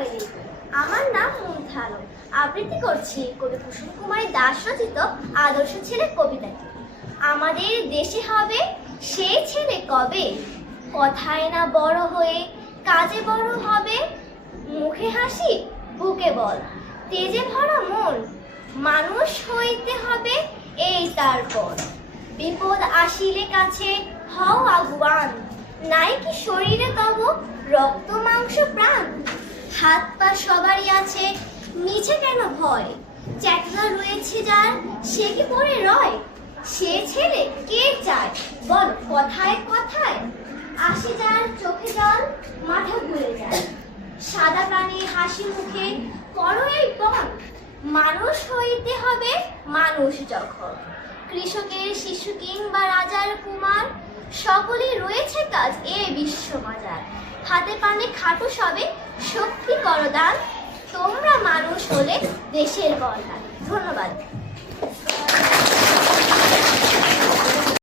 হয়নি। আমার নাম মুগ্ধা আলম। আবৃত্তি করছি কবি কুসুম কুমারী দাস রচিত আদর্শ ছেলে কবিতাটি। আমাদের দেশে হবে সেই ছেলে কবে, কথায় না বড় হয়ে কাজে বড় হবে। মুখে হাসি বুকে বল, তেজে ভরা মন, মানুষ হইতে হবে এই তারপর। বিপদ আসিলে কাছে হও আগুয়ান, নাই কি শরীরে তব রক্ত মাংস প্রাণ। হাত পা সবারই আছে, মিছে কেন ভয়, চ্যাটলা রয়েছে যার সে কি পড়ে রয়। সে ছেলে কে চায় বল কথায় কথায়, আসে যার চোখে জল মাথা ঘুরে যায়। সাদা প্রাণী হাসি মুখে করো এই পণ, মানুষ হইতে হবে মানুষ যখন। কৃষকের শিশু কিংবা রাজার কুমার, সকলেই রয়েছে কাজ এ বিশ্ব মাজার। হাতে পানে খাটো সবে শক্তি করদান, তোমরা মানুষ হলে দেশের বরদান। ধন্যবাদ।